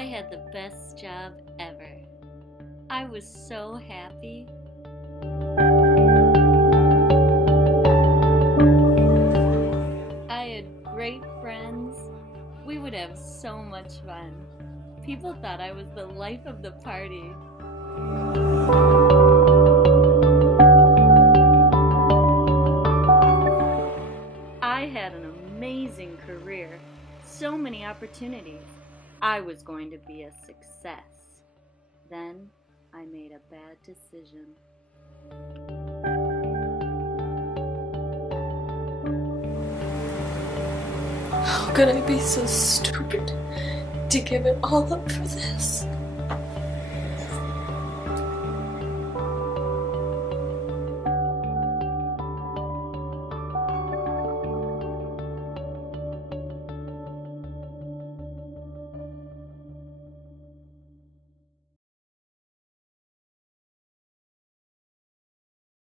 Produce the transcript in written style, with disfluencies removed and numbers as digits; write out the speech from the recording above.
I had the best job ever. I was so happy. I had great friends. We would have so much fun. People thought I was the life of the party. I had an amazing career, so many opportunities. I was going to be a success. Then I made a bad decision. How could I be so stupid to give it all up for this?